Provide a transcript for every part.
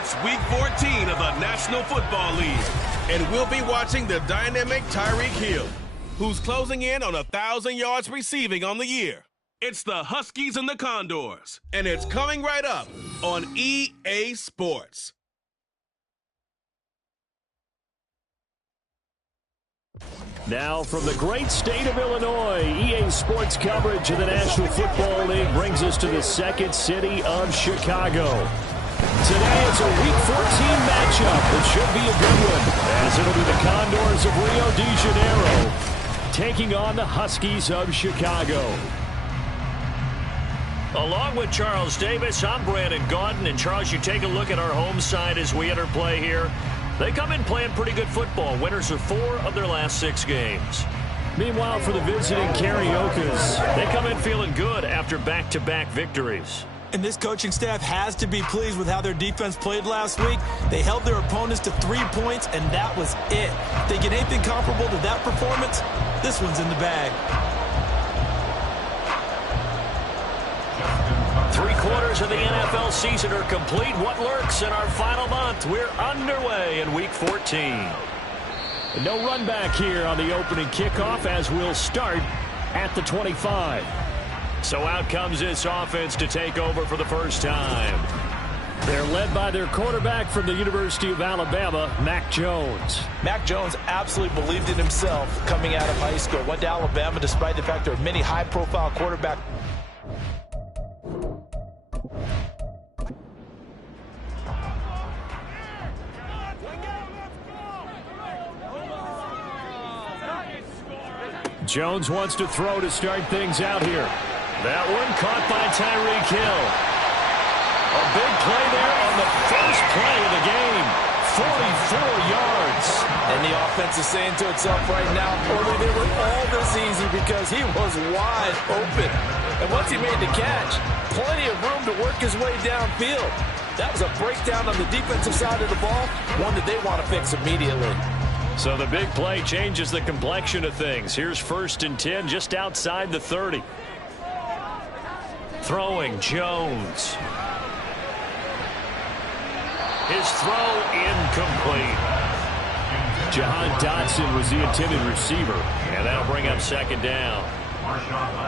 It's Week 14 of the National Football League, and we'll be watching the dynamic Tyreek Hill, who's closing in on 1,000 yards receiving on the year. It's the Huskies and the Condors, and it's coming right up on EA Sports. Now from the great state of Illinois, EA Sports coverage of the National Football League brings us to the second city of Chicago. Today it's a Week 14 matchup. It should be a good one, as it'll be the Condors of Rio de Janeiro taking on the Huskies of Chicago. Along with Charles Davis, I'm Brandon Gaudin. And Charles, you take a look at our home side as we enter play here. They come in playing pretty good football. Winners of 4 of their last 6 games. Meanwhile, for the visiting Cariocas, they come in feeling good after back-to-back victories. And this coaching staff has to be pleased with how their defense played last week. They held their opponents to 3 points, and that was it. If they get anything comparable to that performance, this one's in the bag. 3/4 of the NFL season are complete. What lurks in our final month? We're underway in Week 14. No run back here on the opening kickoff, as we'll start at the 25. So out comes this offense to take over for the first time. They're led by their quarterback from the University of Alabama, Mac Jones. Mac Jones absolutely believed in himself coming out of high school. Went to Alabama despite the fact there are many high-profile quarterbacks. Jones wants to throw to start things out here. That one caught by Tyreek Hill. A big play there on the first play of the game. 44 yards. And the offense is saying to itself right now, only they were all this easy because he was wide open. And once he made the catch, plenty of room to work his way downfield. That was a breakdown on the defensive side of the ball, one that they want to fix immediately. So the big play changes the complexion of things. Here's 1st and 10 just outside the 30. Throwing Jones. His throw incomplete. Jahan Dotson was the intended receiver. And that'll bring up 2nd down.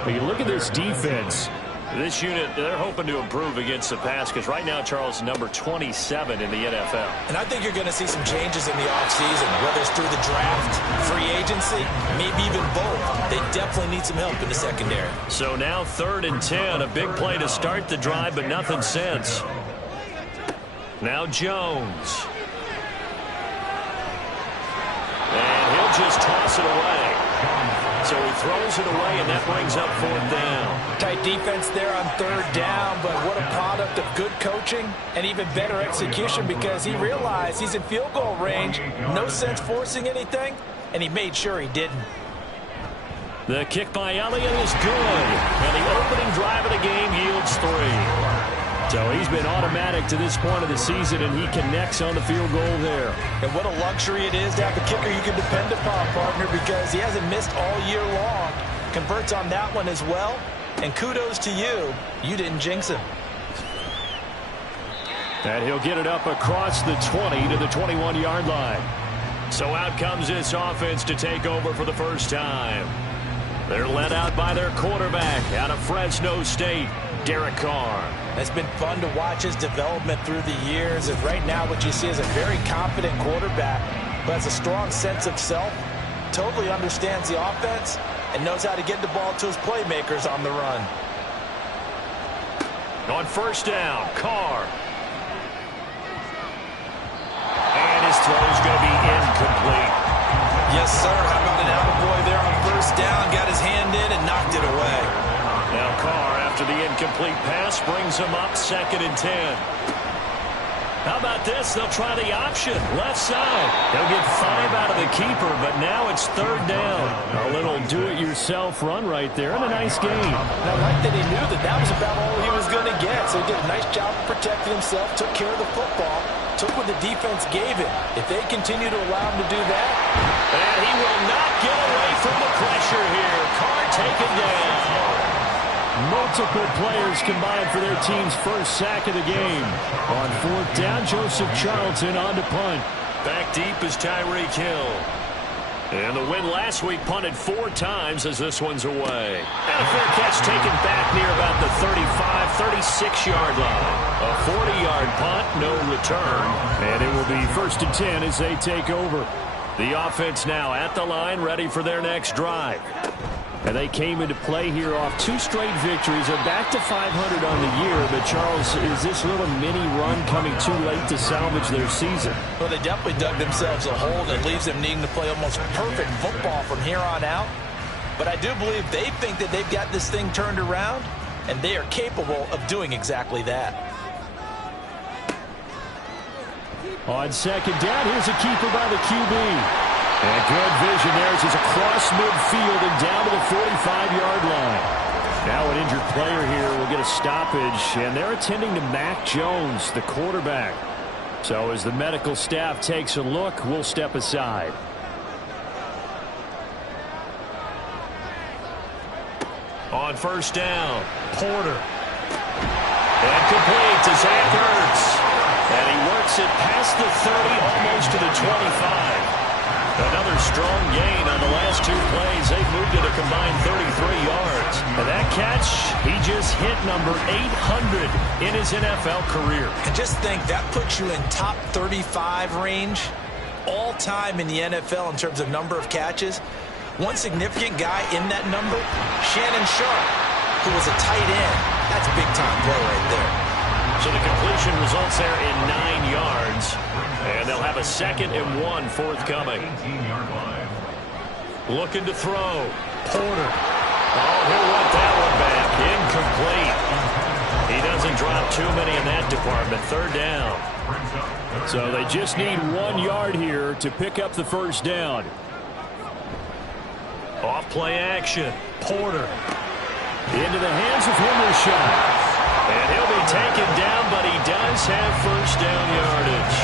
But you look at this defense. This unit, they're hoping to improve against the pass because right now Charles is number 27 in the NFL. And I think you're going to see some changes in the offseason, whether it's through the draft, free agency, maybe even both. They definitely need some help in the secondary. So now 3rd and 10, a big play to start the drive, but nothing since. Now Jones. And he'll just toss it away. So he throws it away, and that brings up 4th down. Tight defense there on 3rd down, but what a product of good coaching and even better execution because he realized he's in field goal range. No sense forcing anything, and he made sure he didn't. The kick by Elliott is good, and the opening drive of the game yields 3. So he's been automatic to this point of the season, and he connects on the field goal there. And what a luxury it is to have a kicker you can depend upon, partner, because he hasn't missed all year long. Converts on that one as well. And kudos to you. You didn't jinx him. And he'll get it up across the 20 to the 21-yard line. So out comes this offense to take over for the first time. They're led out by their quarterback out of Fresno State, Derek Carr. It's been fun to watch his development through the years, and right now what you see is a very confident quarterback who has a strong sense of self, totally understands the offense, and knows how to get the ball to his playmakers on the run. On 1st down, Carr. And his throw is going to be incomplete. Yes, sir. How about an attaboy there on 1st down, got his hand in and knocked it away. Now Carr, after the incomplete pass, brings him up 2nd and 10. How about this? They'll try the option. Left side. They'll get 5 out of the keeper, but now it's 3rd down. A little do-it-yourself run right there, and a nice game. And I like that he knew that that was about all he was going to get. So he did a nice job of protecting himself, took care of the football, took what the defense gave him. If they continue to allow him to do that. And he will not get away from the pressure here. Carr taken down. Multiple players combined for their team's first sack of the game. On fourth down, Joseph Charlton on to punt. Back deep is Tyreek Hill. And the win last week punted 4 times as this one's away. And a fair catch taken back near about the 35, 36-yard line. A 40-yard punt, no return. And it will be 1st and 10 as they take over. The offense now at the line, ready for their next drive. And they came into play here off 2 straight victories. They're back to 500 on the year. But, Charles, is this little mini run coming too late to salvage their season? Well, they definitely dug themselves a hole that leaves them needing to play almost perfect football from here on out. But I do believe they think that they've got this thing turned around, and they are capable of doing exactly that. On second down, here's a keeper by the QB. And good vision there as he's across midfield and down to the 45-yard line. Now an injured player here will get a stoppage, and they're attending to Mac Jones, the quarterback. So as the medical staff takes a look, we'll step aside. On first down, Porter. And complete to Zach Ertz. And he works it past the 30, almost to the 25. Another strong gain on the last 2 plays. They've moved it a combined 33 yards. And that catch, he just hit number 800 in his NFL career. And just think, that puts you in top 35 range all time in the NFL in terms of number of catches. One significant guy in that number, Shannon Sharp, who was a tight end. That's a big-time play right there. So the completion results there in 9 yards. And they'll have a 2nd and 1 forthcoming. Looking to throw. Porter. Oh, he'll want that one back. Incomplete. He doesn't drop too many in that department. 3rd down. So they just need 1 yard here to pick up the 1st down. Off play action. Porter. Into the hands of Henderson. And he'll be taken down, but he does have 1st down yardage.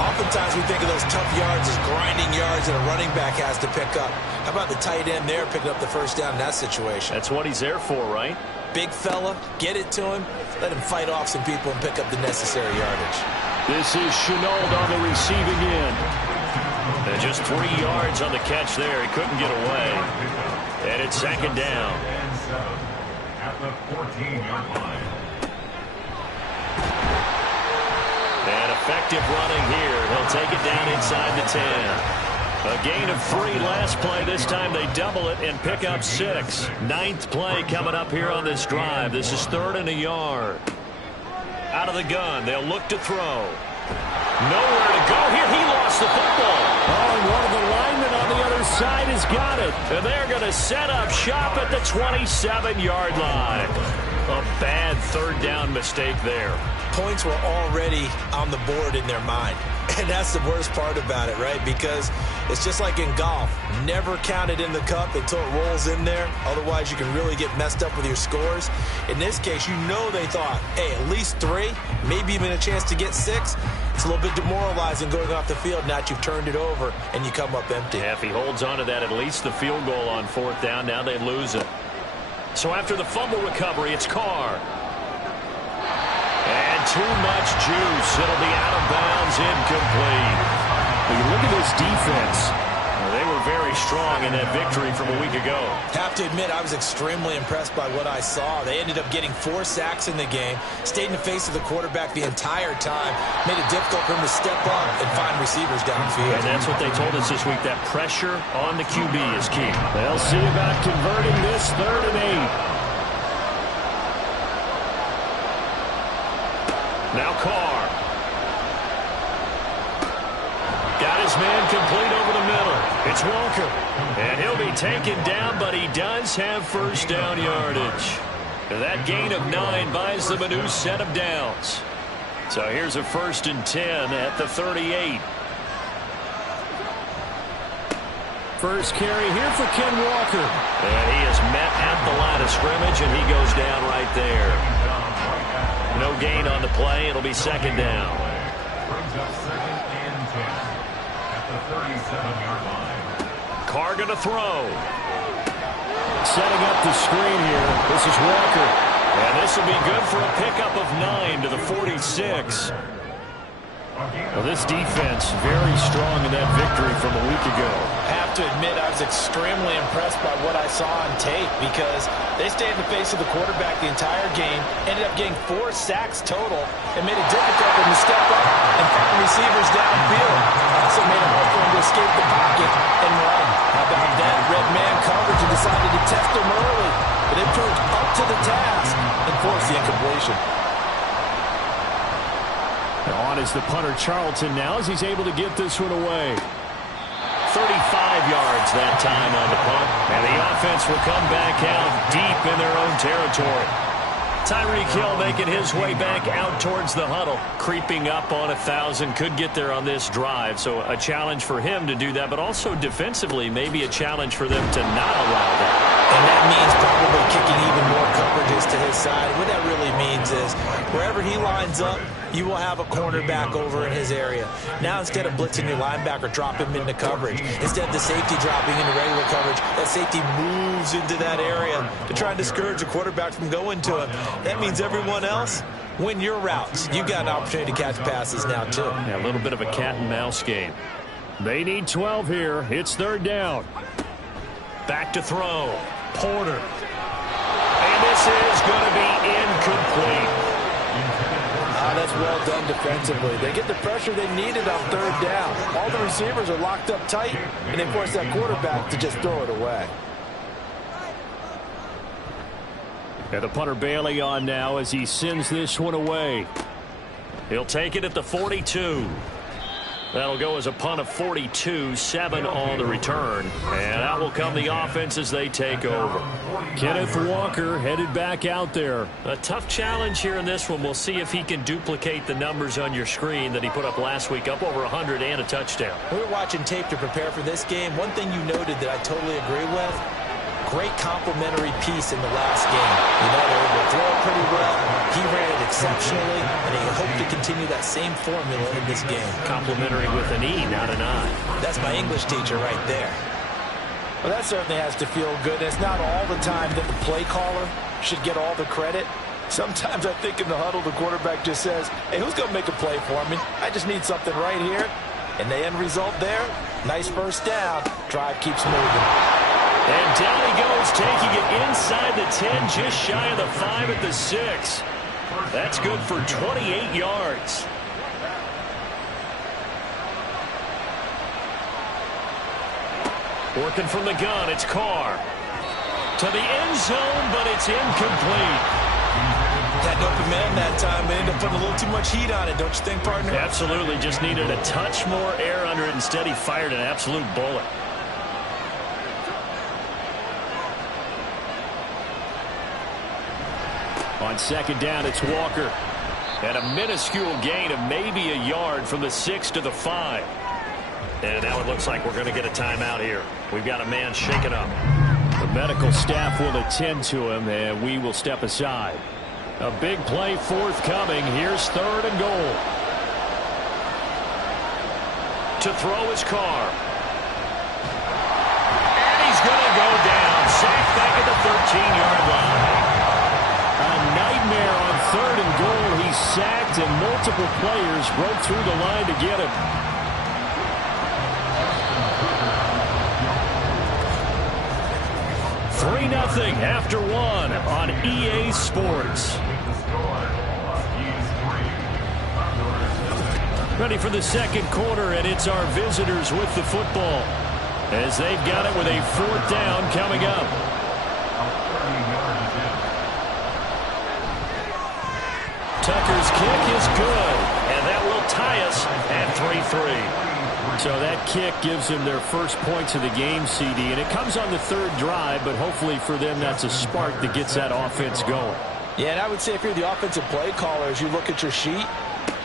Oftentimes we think of those tough yards as grinding yards that a running back has to pick up. How about the tight end there picking up the 1st down in that situation? That's what he's there for, right? Big fella, get it to him, let him fight off some people and pick up the necessary yardage. This is Chenault on the receiving end. And just 3 yards on the catch there. He couldn't get away. And it's 2nd down. At the 14-yard line. And effective running here. He'll take it down inside the 10. A gain of 3 last play. This time they double it and pick up 6. 9th play coming up here on this drive. This is 3rd and a yard. Out of the gun. They'll look to throw. Nowhere to go here. He lost the football. Oh, and one of the linemen on the other side has got it. And they're going to set up shop at the 27-yard line. A bad 3rd down mistake there. Points were already on the board in their mind. And that's the worst part about it, right? Because it's just like in golf. Never count it in the cup until it rolls in there. Otherwise, you can really get messed up with your scores. In this case, you know they thought, hey, at least 3, maybe even a chance to get 6. It's a little bit demoralizing going off the field now that you've turned it over and you come up empty. Yeah, if he holds on to that, at least the field goal on 4th down. Now they lose it. So after the fumble recovery, it's Carr. And too much juice. It'll be out of bounds, incomplete. When you look at this defense, they were very strong in that victory from a week ago. Have to admit, I was extremely impressed by what I saw. They ended up getting 4 sacks in the game, stayed in the face of the quarterback the entire time, made it difficult for him to step up and find receivers downfield. And that's what they told us this week, that pressure on the QB is key. They'll see about converting this 3rd and 8. Now Carr. Got his man complete over the middle. It's Walker. And he'll be taken down, but he does have 1st down yardage. And that gain of 9 buys them a new set of downs. So here's a 1st and 10 at the 38. First carry here for Ken Walker. And he is met at the line of scrimmage, and he goes down right there. No gain on the play. It'll be 2nd down. Brings up 2nd and 10 at the 37-yard line. Carr going to throw. Setting up the screen here. This is Walker. And this will be good for a pickup of 9 to the 46. Well, this defense very strong in that victory from a week ago. I have to admit, I was extremely impressed by what I saw on tape because they stayed in the face of the quarterback the entire game, ended up getting 4 sacks total, and made it difficult for him to step up and find receivers downfield. Also made it hard for him to escape the pocket and run. How about that? Red man coverage and decided to test him early, but it proved up to the task and forced the incompletion. On is the punter Charlton now as he's able to get this one away. 35 yards that time on the punt. And the offense will come back out deep in their own territory. Tyreek Hill making his way back out towards the huddle. Creeping up on 1,000. Could get there on this drive. So a challenge for him to do that. But also defensively, maybe a challenge for them to not allow that. And that means probably kicking even more coverages to his side. What that really means is wherever he lines up, you will have a cornerback over in his area. Now instead of blitzing your linebacker, drop him into coverage. Instead of the safety dropping into regular coverage, that safety moves into that area to try and discourage the quarterback from going to him. That means everyone else, win your routes. You got an opportunity to catch passes now too. Yeah, a little bit of a cat and mouse game. They need 12 here. It's 3rd down. Back to throw. Porter. And this is going to be incomplete. That's well done defensively. They get the pressure they needed on 3rd down. All the receivers are locked up tight, and they force that quarterback to just throw it away. And the punter Bailey on now as he sends this one away. He'll take it at the 42. That'll go as a punt of 42, 7 on the return. And out will come the offense as they take over. Kenneth Walker headed back out there. A tough challenge here in this one. We'll see if he can duplicate the numbers on your screen that he put up last week, up over 100 and a touchdown. We were watching tape to prepare for this game. One thing you noted that I totally agree with, great complimentary piece in the last game. You know, they were able to throw it pretty well. He ran it exceptionally, and he hoped to continue that same formula in this game. Complimentary with an E, not an I. That's my English teacher right there. Well, that certainly has to feel good. It's not all the time that the play caller should get all the credit. Sometimes I think in the huddle, the quarterback just says, hey, who's going to make a play for me? I just need something right here. And the end result there, nice first down. Drive keeps moving. And down he goes, taking it inside the 10, just shy of the 5 at the 6. That's good for 28 yards. Working from the gun, it's Carr. To the end zone, but it's incomplete. Had no command that time. They ended up putting a little too much heat on it, don't you think, partner? Absolutely, just needed a touch more air under it. Instead, he fired an absolute bullet. On 2nd down, it's Walker. And a minuscule gain of maybe a yard from the 6 to the 5. And now it looks like we're going to get a timeout here. We've got a man shaken up. The medical staff will attend to him, and we will step aside. A big play forthcoming. Here's 3rd and goal. To throw his Carr. And he's going to go down. Sacked back at the 13-yard line. A nightmare on 3rd and goal. He's sacked, and multiple players broke through the line to get him. Nothing after 1 on EA Sports. Ready for the 2nd quarter, and it's our visitors with the football as they've got it with a 4th down coming up. Tucker's kick is good, and that will tie us at 3-3. So that kick gives them their first points of the game, CD, and it comes on the 3rd drive, but hopefully for them that's a spark that gets that offense going. Yeah, and I would say if you're the offensive play caller, as you look at your sheet,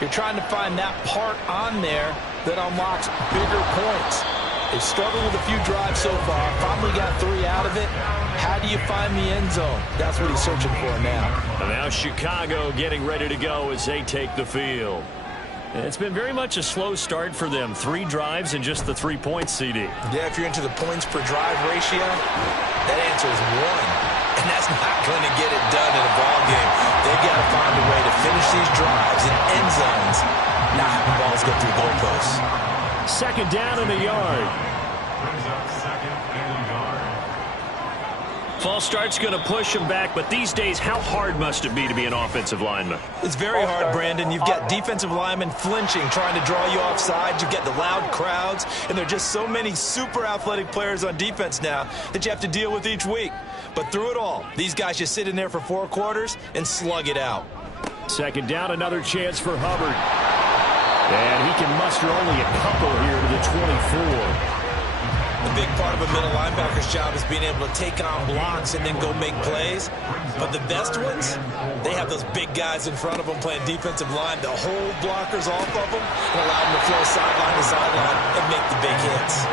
you're trying to find that part on there that unlocks bigger points. They've struggled with a few drives so far, finally got 3 out of it. How do you find the end zone? That's what he's searching for now. And now Chicago getting ready to go as they take the field. It's been very much a slow start for them. 3 drives and just the 3 points, CD. Yeah, if you're into the points per drive ratio, that answer is 1. And that's not going to get it done in a ball game. They've got to find a way to finish these drives in end zones, not having balls go through goalposts. Second down in the yard. Brings up second and a yard. False start's going to push him back, but these days, how hard must it be to be an offensive lineman? It's very hard, Brandon. You've got defensive linemen flinching, trying to draw you offside. You've got the loud crowds, and there are just so many super athletic players on defense now that you have to deal with each week. But through it all, these guys just sit in there for 4 quarters and slug it out. Second down, another chance for Hubbard. And he can muster only a couple here to the 24. A big part of a middle linebacker's job is being able to take on blocks and then go make plays. But the best ones, they have those big guys in front of them playing defensive line to hold blockers off of them and allow them to flow sideline to sideline and make the big hits.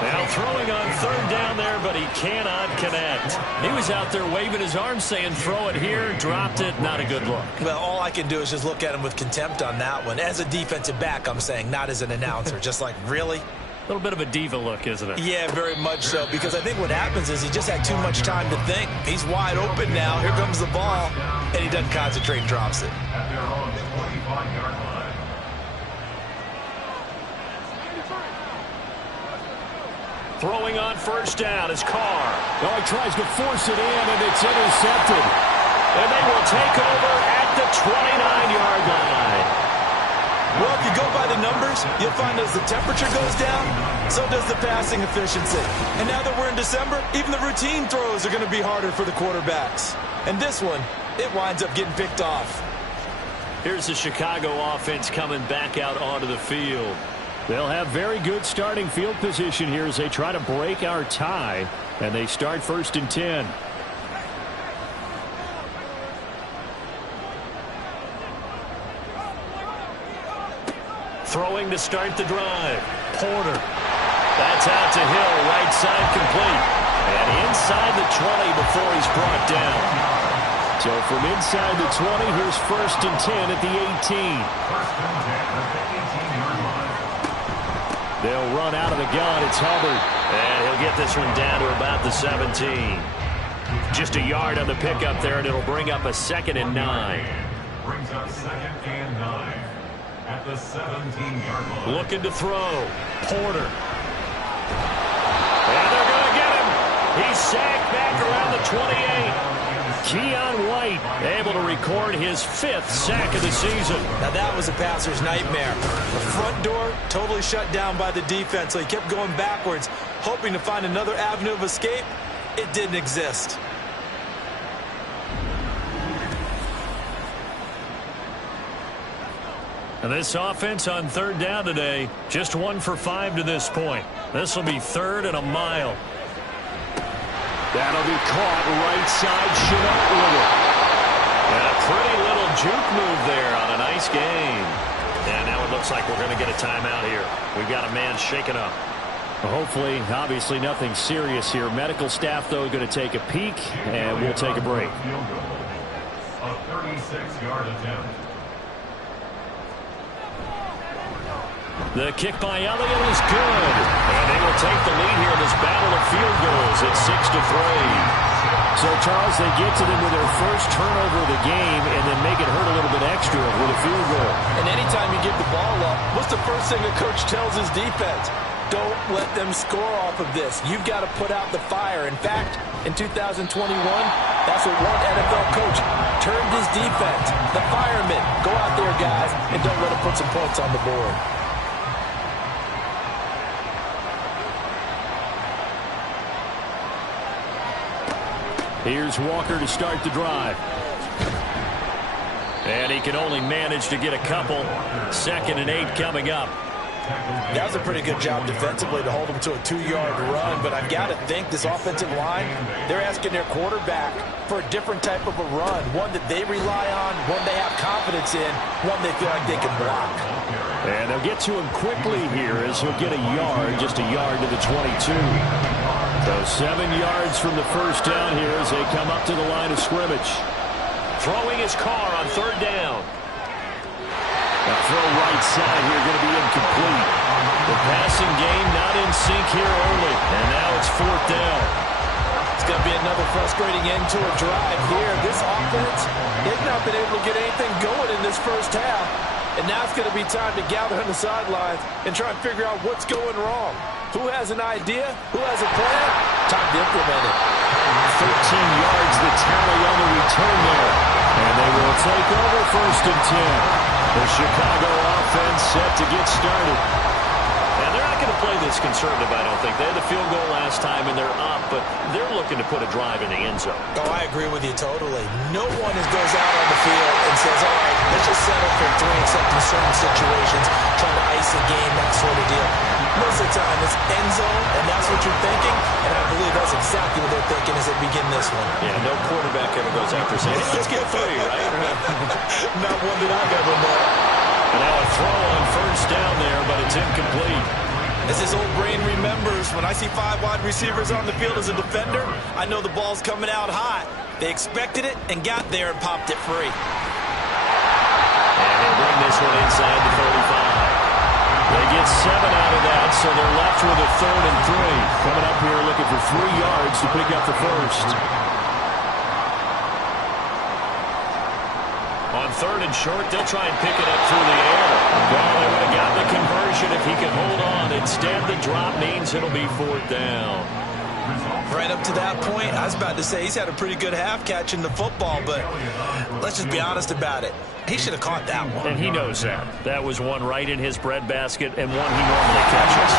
Now throwing on third down there, but he cannot connect. He was out there waving his arm saying throw it here, dropped it, not a good look. Well, all I can do is just look at him with contempt on that one. As a defensive back, I'm saying, not as an announcer. Just like, really? A little bit of a diva look, isn't it? Yeah, very much so, because I think what happens is he just had too much time to think. He's wide open now. Here comes the ball, and he doesn't concentrate and drops it. At their own 25-yard line. Throwing on first down is Carr. Oh, he tries to force it in, and it's intercepted. And they will take over at the 29-yard line. Well, if you go by the numbers, you'll find as the temperature goes down, so does the passing efficiency. And now that we're in December, even the routine throws are going to be harder for the quarterbacks. And this one, it winds up getting picked off. Here's the Chicago offense coming back out onto the field. They'll have very good starting field position here as they try to break our tie, and they start 1st and 10. Throwing to start the drive. Porter. That's out to Hill, right side complete. And inside the 20 before he's brought down. So from inside the 20, here's 1st and 10 at the 18. 1st and 10 at the 18-yard line. They'll run out of the gun. It's Hubbard. And he'll get this one down to about the 17. Just a yard on the pickup there, and it'll bring up a 2nd and 9. Brings up 2nd and 9. At the 17-yard line. Looking to throw. Porter. And they're going to get him. He's sacked back around the 28. Keon White able to record his 5th sack of the season. Now that was a passer's nightmare. The front door totally shut down by the defense, so he kept going backwards, hoping to find another avenue of escape. It didn't exist. And this offense on third down today, just 1 for 5 to this point. This will be 3rd and a mile. That'll be caught right side. Chenault with it. And a pretty little juke move there on a nice game. And now it looks like we're going to get a timeout here. We've got a man shaken up. Well, hopefully, obviously nothing serious here. Medical staff, though, going to take a peek, and we'll take a break. Field goal. A 36-yard attempt. The kick by Elliott is good. And they will take the lead here in this battle of field goals at 6-3. So, Charles, they get to them with their first turnover of the game and then make it hurt a little bit extra with a field goal. And anytime you give the ball up, what's the first thing a coach tells his defense? Don't let them score off of this. You've got to put out the fire. In fact, in 2021, that's what one NFL coach turned his defense. The firemen. Go out there, guys, and don't let them put some points on the board. Here's Walker to start the drive. And he can only manage to get a couple. 2nd and 8 coming up. That was a pretty good job defensively to hold them to a 2-yard run, but I've got to think this offensive line, they're asking their quarterback for a different type of a run, one that they rely on, one they have confidence in, one they feel like they can block. And they'll get to him quickly here as he'll get a yard, just a yard to the 22. So 7 yards from the first down here as they come up to the line of scrimmage. Throwing his car on third down. A throw right side here going to be incomplete. The passing game not in sync here early. And now it's 4th down. It's going to be another frustrating end to a drive here. This offense, they've not been able to get anything going in this first half. And now it's going to be time to gather on the sidelines and try and figure out what's going wrong. Who has an idea? Who has a plan? Time to implement it. 13 yards the tally on the return there. And they will take over 1st and 10. The Chicago offense set to get started. And they're not going to play this conservative, I don't think. They had the field goal last time, and they're up, but they're looking to put a drive in the end zone. Oh, I agree with you totally. No one goes out on the field and says, all right, let's just settle for 3, except in certain situations, trying to ice a game, that sort of deal. Most of the time, it's end zone, and that's what you're thinking, and I believe that's exactly what they're thinking as they begin this one. Yeah, no quarterback ever goes after saying, hey, let's get 3, right? Not one that I've ever met. And now a throw on 1st down there, but it's incomplete. As his old brain remembers, when I see 5 wide receivers on the field as a defender, I know the ball's coming out hot. They expected it and got there and popped it free. And they'll bring this one inside the 35. They get 7 out of that, so they're left with a 3rd and 3. Coming up here looking for 3 yards to pick up the first. On 3rd and short, they'll try and pick it up through the air. Well, they would have gotten the conversion if he could hold on. Instead, the drop means it'll be 4th down. Right up to that point, I was about to say he's had a pretty good half catching the football, but let's just be honest about it. He should have caught that one. And he knows that. That was one right in his breadbasket and one he normally catches.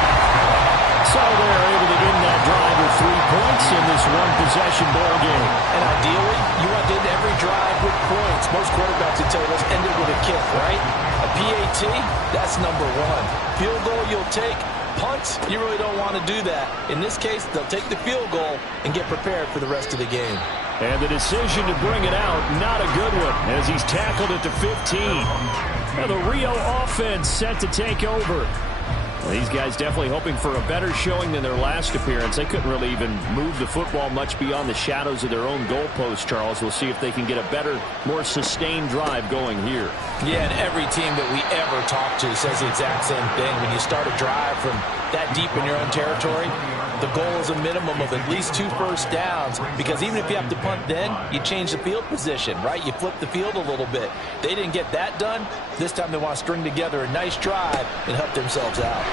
So they're able to end that drive with 3 points in this one-possession ball game. And ideally, you want to end every drive with points. Most quarterbacks would tell us ended with a kick, right? A PAT, that's number 1. Field goal you'll take. Punts, you really don't want to do that. In this case, they'll take the field goal and get prepared for the rest of the game. And the decision to bring it out, not a good one, as he's tackled at the 15. Now the Rio offense set to take over. Well, these guys definitely hoping for a better showing than their last appearance. They couldn't really even move the football much beyond the shadows of their own goalpost, Charles. We'll see if they can get a better, more sustained drive going here. Yeah, and every team that we ever talk to says the exact same thing. When you start a drive from that deep in your own territory, the goal is a minimum of at least 2 first downs, because even if you have to punt then, you change the field position, right? You flip the field a little bit. They didn't get that done. This time they want to string together a nice drive and help themselves out.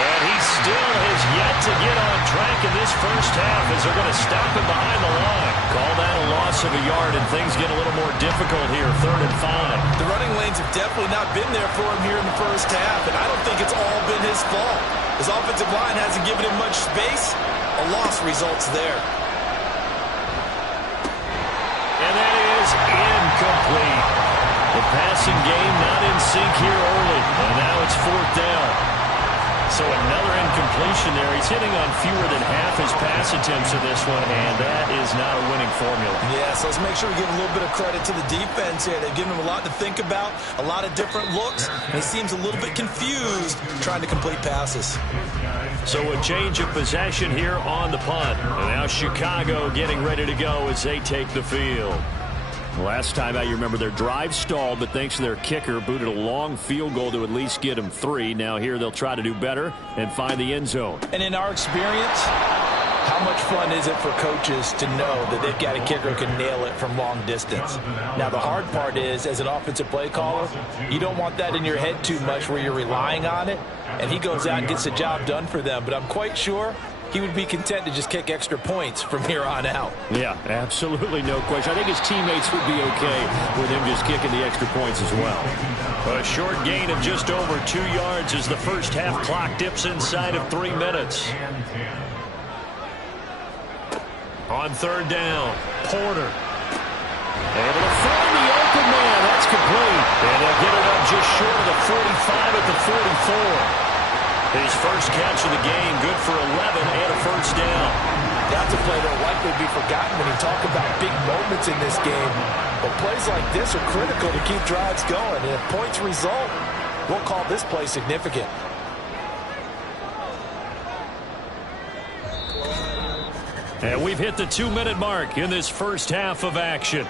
And he still has yet to get on track in this first half as they're going to stop him behind the line. Call that a loss of a yard, and things get a little more difficult here, 3rd and 5. The running lanes have definitely not been there for him here in the first half, and I don't think it's all been his fault. His offensive line hasn't given him much space. A loss results there. And that is incomplete. The passing game not in sync here early, and now it's 4th down. So another incompletion there. He's hitting on fewer than half his pass attempts in this one, and that is not a winning formula. Yeah, so let's make sure we give a little bit of credit to the defense here. They've given him a lot to think about, a lot of different looks, and he seems a little bit confused trying to complete passes. So a change of possession here on the punt. And now Chicago getting ready to go as they take the field. Last time out, you remember their drive stalled, but thanks to their kicker, booted a long field goal to at least get them 3. Now here they'll try to do better and find the end zone. And in our experience, how much fun is it for coaches to know that they've got a kicker who can nail it from long distance? Now, the hard part is, as an offensive play caller, you don't want that in your head too much where you're relying on it, and he goes out and gets the job done for them. But I'm quite sure he would be content to just kick extra points from here on out. Yeah, absolutely no question. I think his teammates would be okay with him just kicking the extra points as well. A short gain of just over 2 yards as the first half clock dips inside of 3 minutes. On 3rd down, Porter. Able to find the open man. That's complete. And they'll get it up just short of the 45 at the 44. His first catch of the game, good for 11 and a first down. That's a play that will likely be forgotten when you talk about big moments in this game. But plays like this are critical to keep drives going. And if points result, we'll call this play significant. And we've hit the 2-minute mark in this first half of action.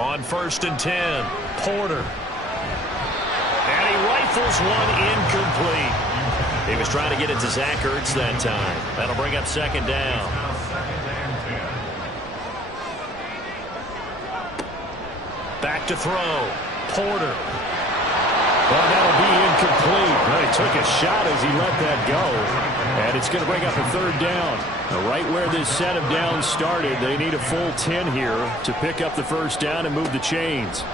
On 1st and 10, Porter. And he rifles one incomplete. He was trying to get it to Zach Ertz that time. That'll bring up 2nd down. Back to throw. Porter. Well, that'll be incomplete. Well, he took a shot as he let that go. And it's going to bring up a 3rd down. Now, right where this set of downs started, they need a full 10 here to pick up the 1st down and move the chains.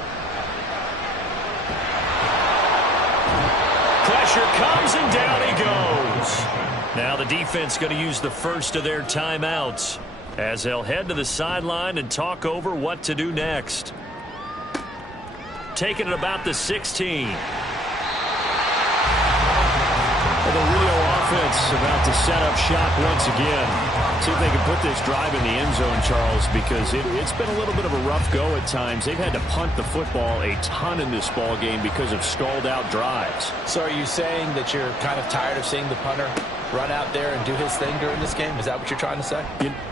Pressure comes and down he goes. Now the defense going to use the first of their timeouts as they'll head to the sideline and talk over what to do next. Taking it about the 16. The Rio offense about to set up shop once again. See if they can put this drive in the end zone, Charles, because it's been a little bit of a rough go at times. They've had to punt the football a ton in this ball game because of stalled out drives. So are you saying that you're kind of tired of seeing the punter run out there and do his thing during this game? Is that what you're trying to say?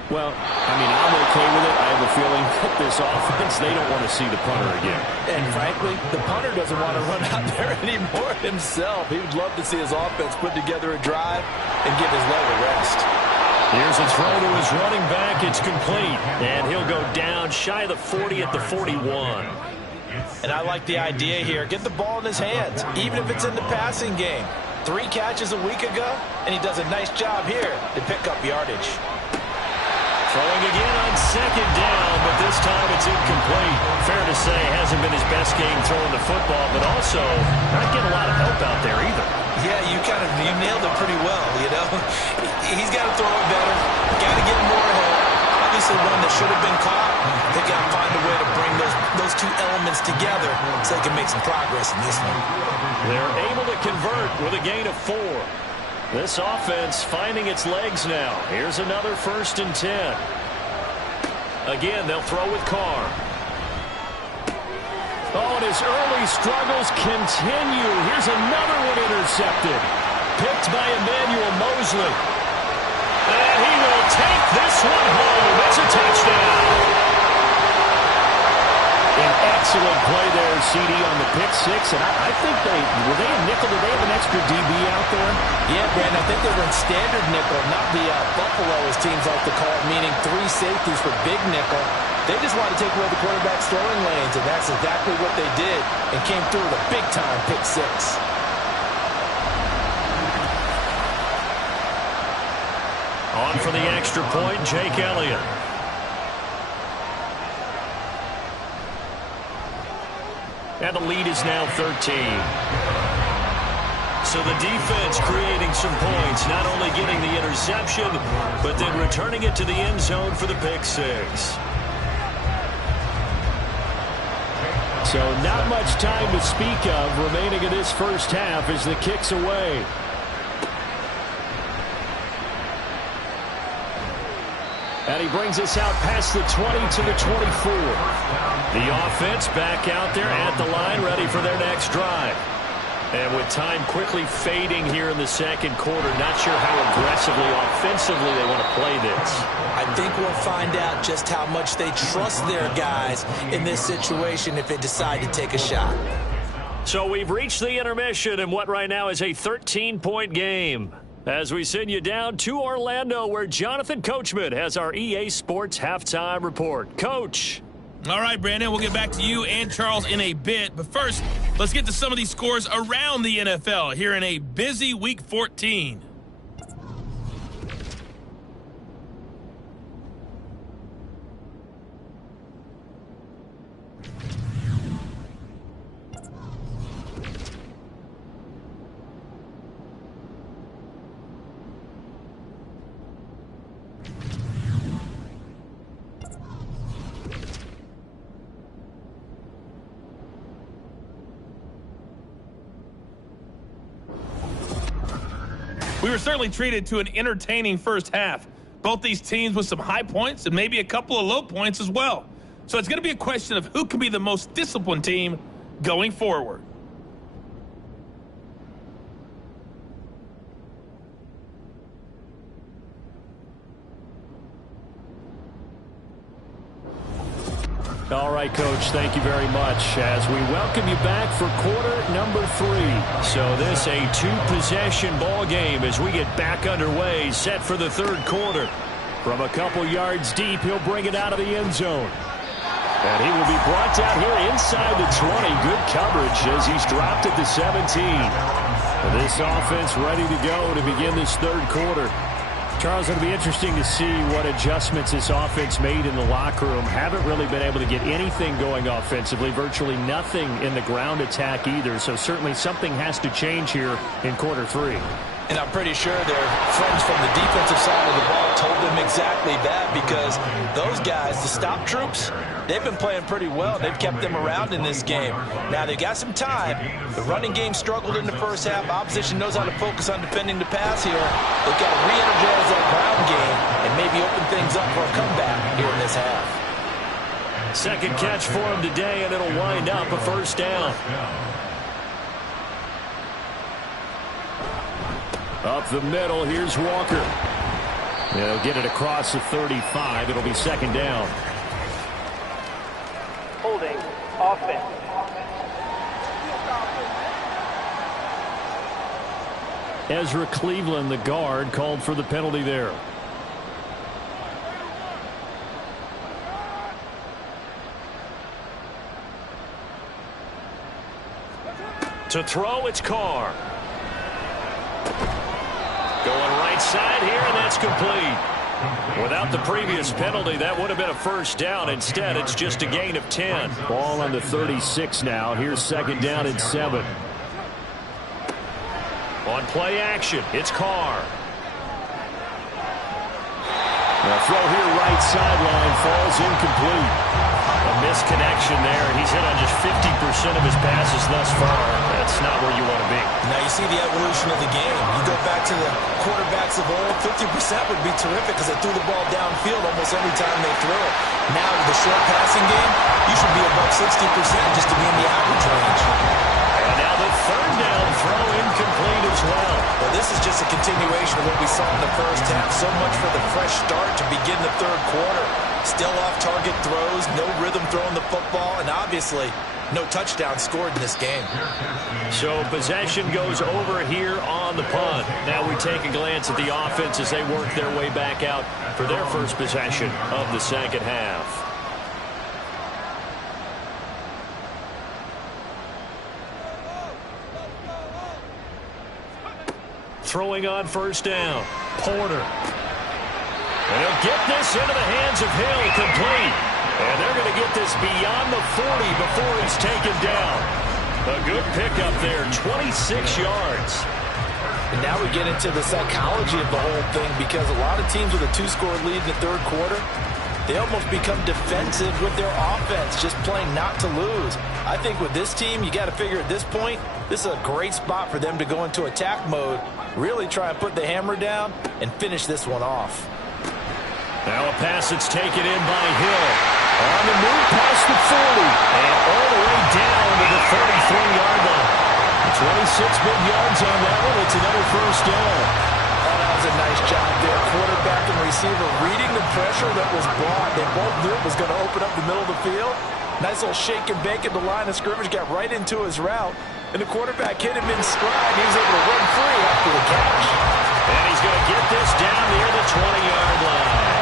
Well, I mean, I'm okay with it. I have a feeling that this offense, they don't want to see the punter again. And frankly, the punter doesn't want to run out there anymore himself. He would love to see his offense put together a drive and give his leg a rest. Here's a throw to his running back. It's complete. And he'll go down shy of the 40 at the 41. And I like the idea here. Get the ball in his hands, even if it's in the passing game. 3 catches a week ago, and he does a nice job here to pick up yardage. Throwing again on 2nd down, but this time it's incomplete. Fair to say, hasn't been his best game throwing the football, but also not getting a lot of help out there either. Yeah, you nailed it pretty well, you know. He's got to throw it better, got to get more ahead. Obviously one that should have been caught. They got to find a way to bring those 2 elements together so they can make some progress in this one. They're able to convert with a gain of 4. This offense finding its legs now. Here's another 1st and 10. Again, they'll throw with Carr. Oh, and his early struggles continue. Here's another one intercepted. Picked by Emmanuel Mosley. And he will take this one home. It's a touchdown. An excellent play there, CD, on the pick 6. And I think were they a nickel? Did they have an extra DB out there? Yeah, Brandon, I think they were in standard nickel, not the Buffalo, as teams like to call it, meaning 3 safeties for big nickel. They just wanted to take away the quarterback's throwing lanes, and that's exactly what they did, and came through with a big-time pick 6. On for the extra point, Jake Elliott. And the lead is now 13. So the defense creating some points, not only getting the interception, but then returning it to the end zone for the pick 6. So not much time to speak of remaining in this first half as the kick's away. And he brings us out past the 20 to the 24. The offense back out there at the line, ready for their next drive. And with time quickly fading here in the 2nd quarter, not sure how aggressively, offensively they want to play this. I think we'll find out just how much they trust their guys in this situation if they decide to take a shot. So we've reached the intermission in what right now is a 13-point game. As we send you down to Orlando, where Jonathan Coachman has our EA Sports Halftime Report. Coach. All right, Brandon, we'll get back to you and Charles in a bit. But first, let's get to some of these scores around the NFL here in a busy Week 14. We were certainly treated to an entertaining first half. Both these teams with some high points and maybe a couple of low points as well. So it's going to be a question of who can be the most disciplined team going forward. All right, Coach, thank you very much as we welcome you back for quarter number 3. So this a 2-possession ball game as we get back underway, set for the third quarter. From a couple yards deep, he'll bring it out of the end zone. And he will be brought down here inside the 20. Good coverage as he's dropped at the 17. This offense ready to go to begin this third quarter. Charles, it'll be interesting to see what adjustments this offense made in the locker room. Haven't really been able to get anything going offensively, virtually nothing in the ground attack either. So certainly something has to change here in quarter 3. And I'm pretty sure their friends from the defensive side of the ball told them exactly that, because those guys, the stop troops, they've been playing pretty well. They've kept them around in this game. Now, they got some time. The running game struggled in the first half. Opposition knows how to focus on defending the pass here. They've got to re-energize that ground game and maybe open things up for a comeback here in this half. Second catch for him today, and it'll wind up a first down. Up the middle, here's Walker. They'll get it across the 35. It'll be second down. Holding offense. Ezra Cleveland, the guard, called for the penalty there. To throw, it's Carr. Going right side here, and that's complete. Without the previous penalty, that would have been a first down. Instead, it's just a gain of 10. Ball on the 36 now. Here's second down and 7. On play action, it's Carr. The throw here, right sideline, falls incomplete. A misconnection there. He's hit on just 50% of his passes thus far. That's not where you want to be. Now you see the evolution of the game. You go back to the quarterbacks of old, 50% would be terrific because they threw the ball downfield almost every time they threw it. Now with the short passing game, you should be above 60% just to be in the average range. And now the third down throw incomplete as well. Well, this is just a continuation of what we saw in the first half. So much for the fresh start to begin the third quarter. Still off-target throws, no rhythm throwing the football, and obviously no touchdown scored in this game. So possession goes over here on the punt. Now we take a glance at the offense as they work their way back out for their first possession of the second half. Throwing on first down, Porter. And he'll get this into the hands of Hill, complete. And they're going to get this beyond the 40 before he's taken down. A good pickup there, 26 yards. And now we get into the psychology of the whole thing, because a lot of teams with a 2-score lead in the third quarter, they almost become defensive with their offense, just playing not to lose. I think with this team, you got to figure at this point, this is a great spot for them to go into attack mode, really try and put the hammer down and finish this one off. Now a pass that's taken in by Hill. On the move past the 40. And all the way down to the 33-yard line. 26 big yards on that one. It's another first down. Oh, that was a nice job there. Quarterback and receiver reading the pressure that was brought. They both knew it was going to open up the middle of the field. Nice little shake and bake at the line of scrimmage. Got right into his route. And the quarterback hit him in stride. He was able to run free after the catch. And he's going to get this down near the 20-yard line.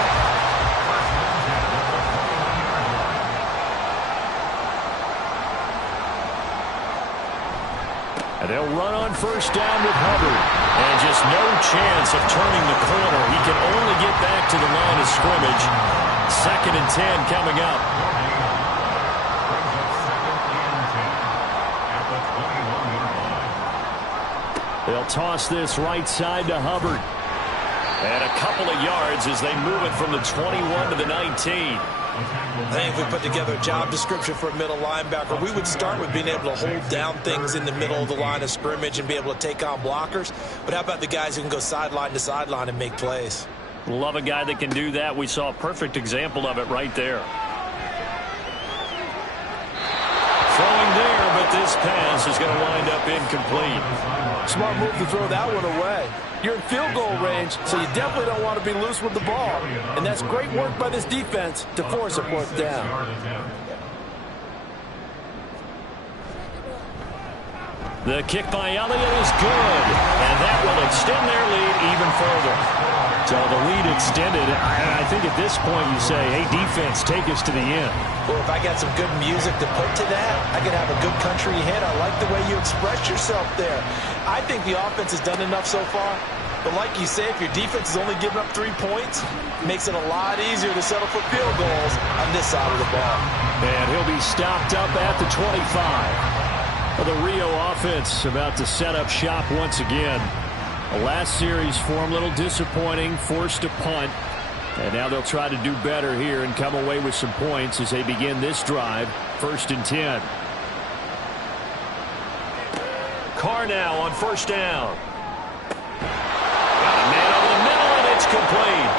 And they'll run on first down with Hubbard. And just no chance of turning the corner. He can only get back to the line of scrimmage. Second and 10 coming up. They'll toss this right side to Hubbard. And a couple of yards as they move it from the 21 to the 19. I think if we put together a job description for a middle linebacker, we would start with being able to hold down things in the middle of the line of scrimmage and be able to take on blockers. But how about the guys who can go sideline to sideline and make plays? Love a guy that can do that. We saw a perfect example of it right there. Throwing there, but this pass is going to wind up incomplete. Smart move to throw that one away. You're in field goal range, so you definitely don't want to be loose with the ball. And that's great work by this defense to force a fourth down. The kick by Elliott is good, and that will extend their lead even further. So the lead extended. I think at this point you say, hey, defense, take us to the end. Well, if I got some good music to put to that, I could have a good country hit. I like the way you express yourself there. I think the offense has done enough so far. But like you say, if your defense is only giving up 3 points, it makes it a lot easier to settle for field goals on this side of the ball. And he'll be stopped up at the 25. The Rio offense about to set up shop once again. The last series for them, a little disappointing, forced a punt. And now they'll try to do better here and come away with some points as they begin this drive. 1st and 10. Carr now on 1st down. Got a man over the middle, and it's complete.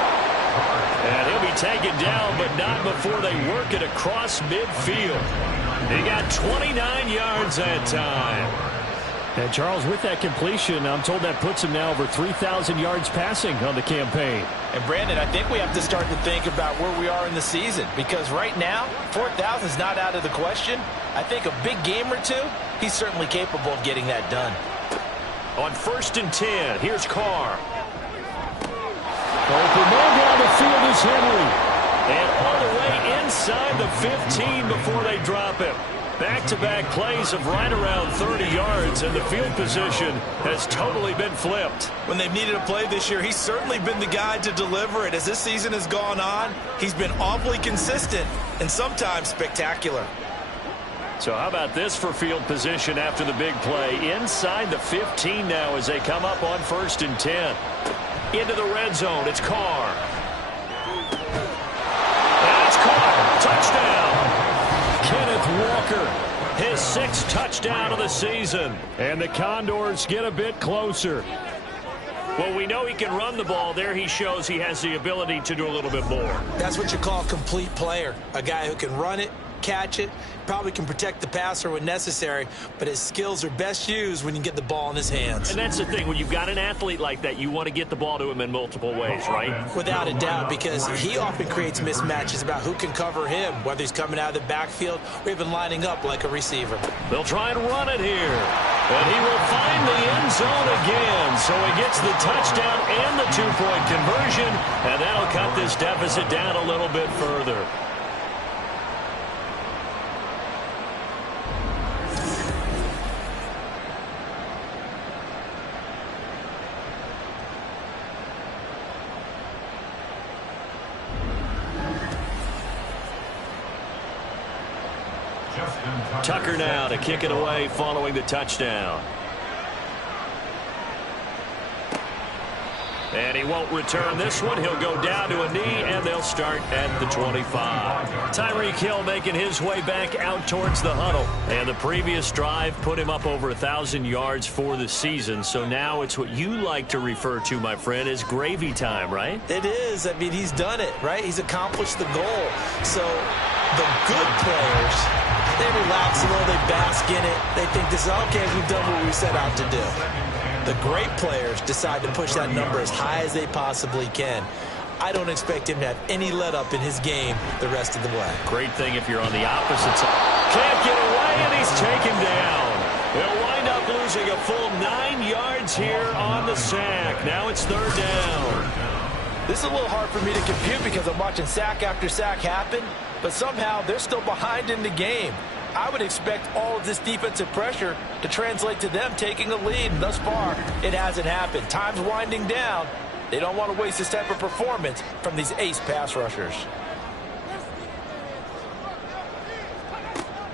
And he'll be taken down, but not before they work it across midfield. He got 29 yards that time. And Charles, with that completion, I'm told that puts him now over 3,000 yards passing on the campaign. And Brandon, I think we have to start to think about where we are in the season, because right now 4,000 is not out of the question. I think a big game or two, he's certainly capable of getting that done. On 1st and 10, here's Carr. Open man down the field is Henry. And all the way inside the 15 before they drop him. Back-to-back plays of right around 30 yards, and the field position has totally been flipped. When they've needed a play this year, he's certainly been the guy to deliver it. As this season has gone on, he's been awfully consistent and sometimes spectacular. So how about this for field position after the big play? Inside the 15 now as they come up on 1st and 10. Into the red zone, it's Carr. That's Carr. Touchdown. Kenneth Walker, his 6th touchdown of the season. And the Condors get a bit closer. Well, we know he can run the ball. There he shows he has the ability to do a little bit more. That's what you call a complete player. A guy who can run it, catch it, probably can protect the passer when necessary, but his skills are best used when you get the ball in his hands. And that's the thing. When you've got an athlete like that, you want to get the ball to him in multiple ways, right? Without a doubt, because he often creates mismatches about who can cover him, whether he's coming out of the backfield or even lining up like a receiver. They'll try and run it here. And he will find the end zone again. So he gets the touchdown and the 2-point conversion, and that'll cut this deficit down a little bit further. Tucker now to kick it away following the touchdown. And he won't return this one. He'll go down to a knee, and they'll start at the 25. Tyreek Hill making his way back out towards the huddle. And the previous drive put him up over 1,000 yards for the season. So now it's what you like to refer to, my friend, as gravy time, right? It is. I mean, he's done it, right? He's accomplished the goal. So the good players, they relax a little, they bask in it. They think this is okay, we've done what we set out to do. The great players decide to push that number as high as they possibly can. I don't expect him to have any let-up in his game the rest of the way. Great thing if you're on the opposite side. Can't get away, and he's taken down. He'll wind up losing a full 9 yards here on the sack. Now it's 3rd down. This is a little hard for me to compute because I'm watching sack after sack happen, but somehow they're still behind in the game. I would expect all of this defensive pressure to translate to them taking a lead, and thus far, it hasn't happened. Time's winding down. They don't want to waste this type of performance from these ace pass rushers.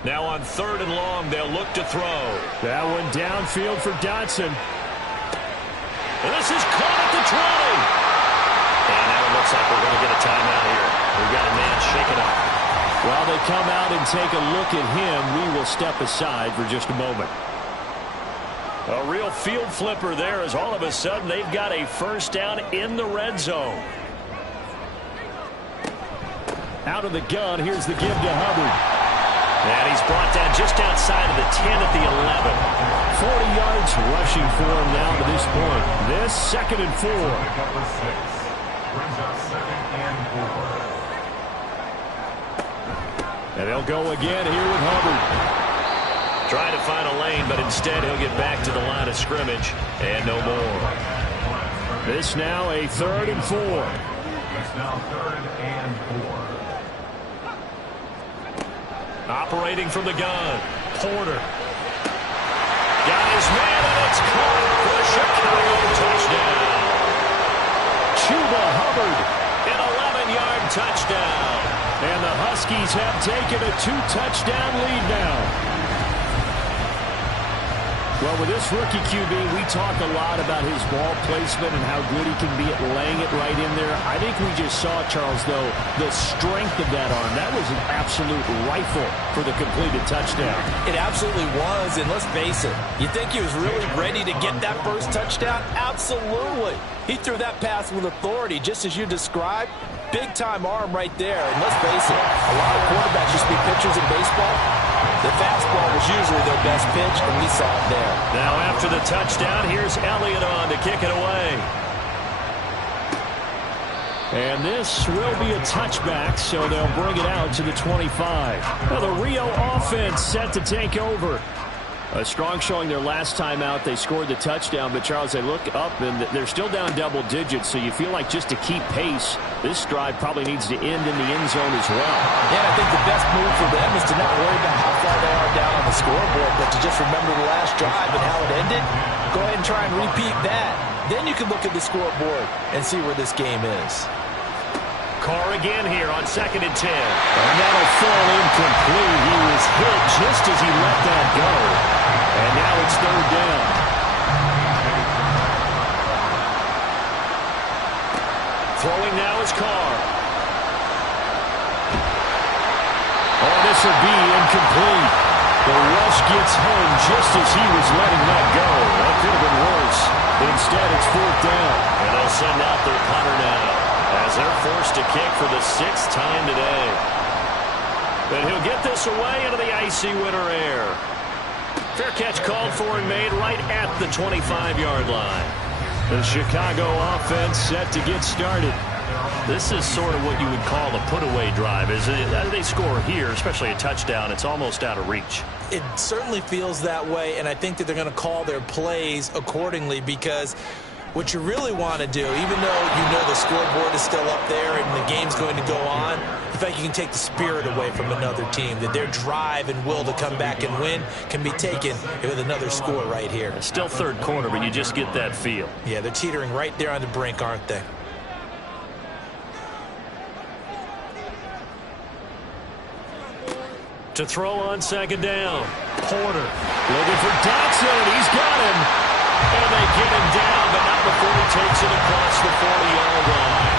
Now on 3rd and long, they'll look to throw. That one downfield for Dotson. And this is caught at the 20. And now it looks like we're going to get a timeout here. We've got a man shaking up. While they come out and take a look at him, we will step aside for just a moment. A real field flipper there as all of a sudden they've got a 1st down in the red zone. Out of the gun, here's the give to Hubbard. And he's brought down just outside of the 10 at the 11. 40 yards rushing for him now to this point. This 2nd and 4. Number 6 brings up 2nd and 4. And they'll go again here with Hubbard. Trying to find a lane, but instead he'll get back to the line of scrimmage and no more. This now a 3rd and 4. It's now 3rd and 4. Operating from the gun, Porter. Got his man, and it's caught for the Chicago touchdown. Chuba Hubbard. An 11-yard touchdown. And the Huskies have taken a 2-touchdown lead now. Well, with this rookie QB, we talk a lot about his ball placement and how good he can be at laying it right in there. I think we just saw, Charles, though, the strength of that arm. That was an absolute rifle for the completed touchdown. It absolutely was, and let's face it, you think he was really ready to get that first touchdown? Absolutely. He threw that pass with authority, just as you described. Big-time arm right there, and let's face it, a lot of quarterbacks used to be pitchers in baseball. The fastball was usually their best pitch, and we saw it there. Now after the touchdown, here's Elliott on to kick it away. And this will be a touchback, so they'll bring it out to the 25. Well, the Rio offense set to take over. A strong showing their last time out. They scored the touchdown, but, Charles, they look up, and they're still down double digits, so you feel like just to keep pace, this drive probably needs to end in the end zone as well. Yeah, I think the best move for them is to not worry about how far they are down on the scoreboard, but to just remember the last drive and how it ended. Go ahead and try and repeat that. Then you can look at the scoreboard and see where this game is. Carr again here on 2nd and 10. And that'll fall incomplete. He was hit just as he let that go. And now it's 3rd down. Throwing now is Carr. Oh, this will be incomplete. The rush gets home just as he was letting that go. That could have been worse. Instead, it's 4th down. And they'll send out their punter now, as they're forced to kick for the 6th time today. But he'll get this away into the icy winter air. Fair catch called for and made right at the 25-yard line. The Chicago offense set to get started. This is sort of what you would call a put-away drive, isn't it? They score here, especially a touchdown. It's almost out of reach. It certainly feels that way, and I think that they're going to call their plays accordingly, because what you really want to do, even though you know the scoreboard is still up there and the game's going to go on, you think you can take the spirit away from another team, that their drive and will to come back and win can be taken with another score right here. It's still 3rd quarter, but you just get that feel. Yeah, they're teetering right there on the brink, aren't they? To throw on 2nd down, Porter looking for Dotson. He's got him. And they get him down, but not before he takes it across the 40-yard line.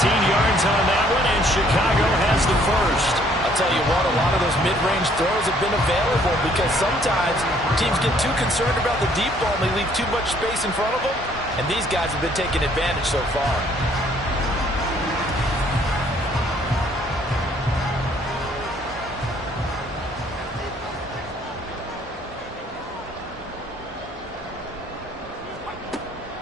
18 yards on that one, and Chicago has the first. I'll tell you what, a lot of those mid-range throws have been available, because sometimes teams get too concerned about the deep ball and they leave too much space in front of them, and these guys have been taking advantage so far.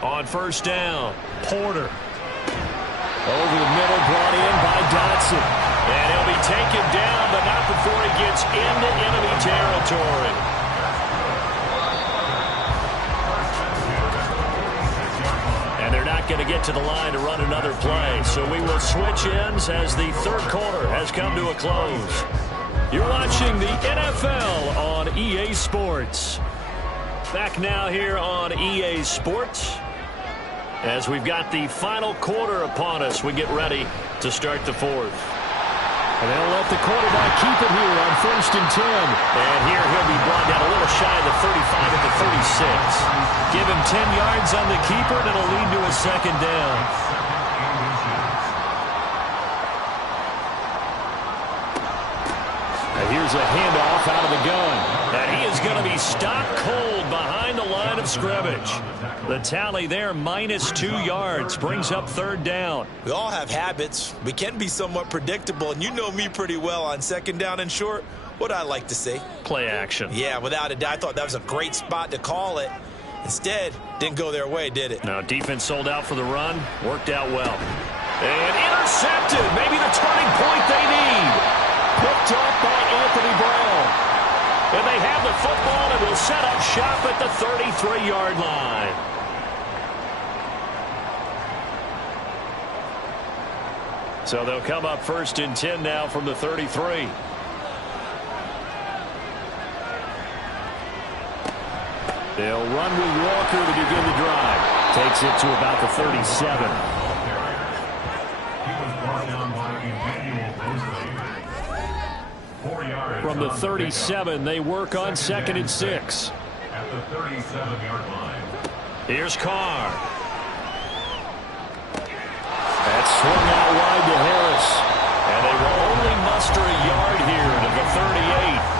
On 1st down, Porter. Over the middle, brought in by Dotson. And he'll be taken down, but not before he gets into enemy territory. And they're not going to get to the line to run another play. So we will switch ends as the 3rd quarter has come to a close. You're watching the NFL on EA Sports. Back now here on EA Sports, as we've got the final quarter upon us, we get ready to start the 4th. And they'll let the quarterback keep it here on 1st and 10. And here he'll be brought down a little shy of the 35 at the 36. Give him 10 yards on the keeper, and it'll lead to a 2nd down. And here's a handoff out of the gun. And he is going to be stopped cold behind the line of scrimmage. The tally there, -2 yards, brings up 3rd down. We all have habits. We can be somewhat predictable, and you know me pretty well on 2nd down and short. What I like to see. Play action. Yeah, without a doubt. I thought that was a great spot to call it. Instead, didn't go their way, did it? No, defense sold out for the run. Worked out well. And intercepted. Maybe the turning point they need. Picked up by Anthony Brown. And they have the football and will set up shop at the 33-yard line. So they'll come up 1st and 10 now from the 33. They'll run with Walker to begin the drive. Takes it to about the 37. From the 37, they work on 2nd and 6. At the 37-yard line. Here's Carr. That's swung out wide to Harris. And they will only muster a yard here to the 38.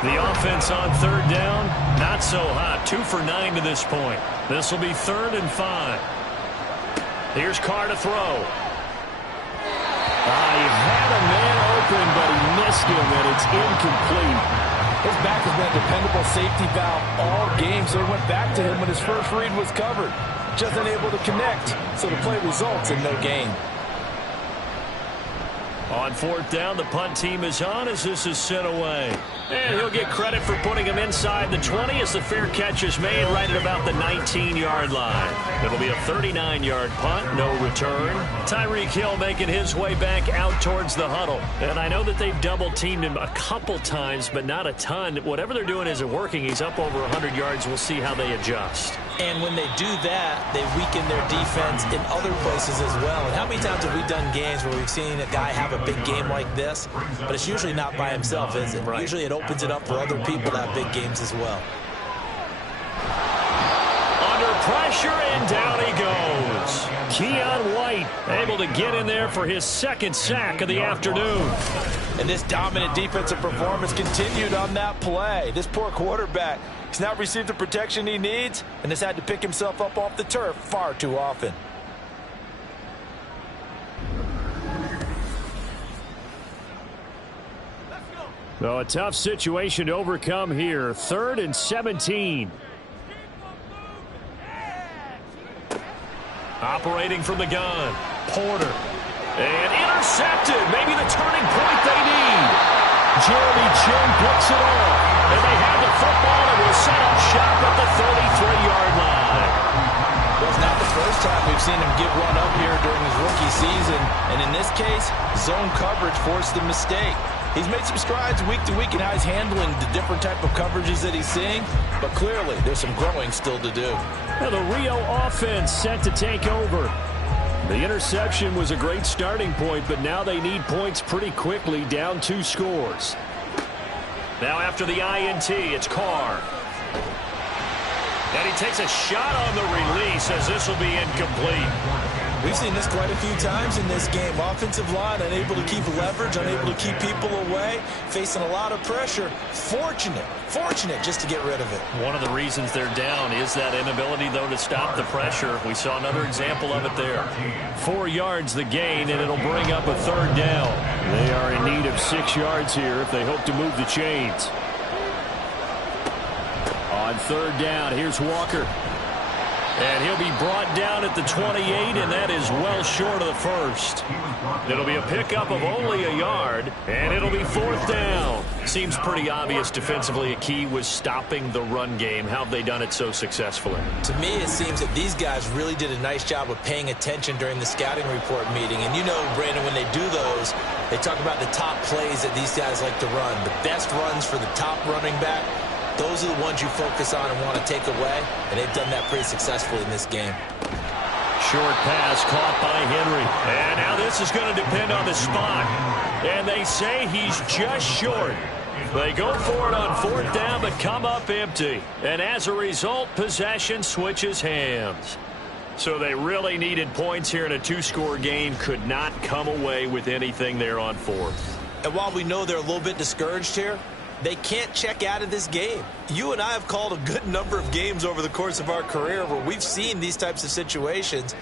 The offense on 3rd down, not so hot. 2 for 9 to this point. This will be 3rd and 5. Here's Carr to throw. He had a man open, but he missed him, and it's incomplete. His back has been a dependable safety valve all game, so he went back to him when his first read was covered. Just unable to connect, so the play results in no gain. On 4th down, the punt team is on as this is sent away. And he'll get credit for putting him inside the 20 as the fair catch is made right at about the 19-yard line. It'll be a 39-yard punt, no return. Tyreek Hill making his way back out towards the huddle. And I know that they've double-teamed him a couple times, but not a ton. Whatever they're doing isn't working. He's up over 100 yards. We'll see how they adjust. And when they do that, they weaken their defense in other places as well. And how many times have we done games where we've seen a guy have a big game like this, but it's usually not by himself, is it? Right. Usually it opens it up for other people to have big games as well. Under pressure, and down he goes. Keon White able to get in there for his 2nd sack of the afternoon. And this dominant defensive performance continued on that play. This poor quarterback, he's not received the protection he needs and has had to pick himself up off the turf far too often. So a tough situation to overcome here. 3rd and 17. Operating from the gun, Porter. And intercepted, maybe the turning point they need. Jeremy Chin picks it off. And they have the football and will set up shop at the 33-yard line. Well, it's not the first time we've seen him give one up here during his rookie season. And in this case, zone coverage forced the mistake. He's made some strides week to week in how he's handling the different type of coverages that he's seeing, but clearly there's some growing still to do. Now the Rio offense set to take over. The interception was a great starting point, but now they need points pretty quickly, down 2 scores. Now after the INT, it's Carr. And he takes a shot on the release as this will be incomplete. We've seen this quite a few times in this game. Offensive line unable to keep leverage, unable to keep people away, facing a lot of pressure. Fortunate just to get rid of it. One of the reasons they're down is that inability, though, to stop the pressure. We saw another example of it there. 4 yards the gain, and it'll bring up a 3rd down. They are in need of 6 yards here if they hope to move the chains. On 3rd down, here's Walker. And he'll be brought down at the 28, and that is well short of the first. It'll be a pickup of only a yard, and it'll be 4th down. Seems pretty obvious defensively a key was stopping the run game. How have they done it so successfully? To me, it seems that these guys really did a nice job of paying attention during the scouting report meeting. And you know, Brandon, when they do those, they talk about the top plays that these guys like to run. The best runs for the top running back. Those are the ones you focus on and want to take away, and they've done that pretty successfully in this game. Short pass caught by Henry. And now this is going to depend on the spot. And they say he's just short. They go for it on 4th down, but come up empty. And as a result, possession switches hands. So they really needed points here in a 2-score game. Could not come away with anything there on 4th. And while we know they're a little bit discouraged here, they can't check out of this game. You and I have called a good number of games over the course of our career where we've seen these types of situations.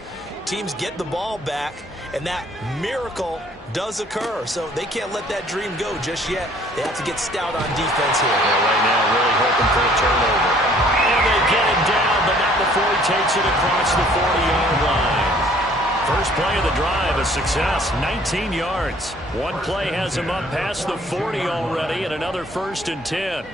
Teams get the ball back, and that miracle does occur. So they can't let that dream go just yet. They have to get stout on defense here. Yeah, right now, really hoping for a turnover. And they get it down, but not before he takes it across the 40-yard line. First play of the drive, a success, 19 yards. One play has him up past the 40 already, and another 1st and 10.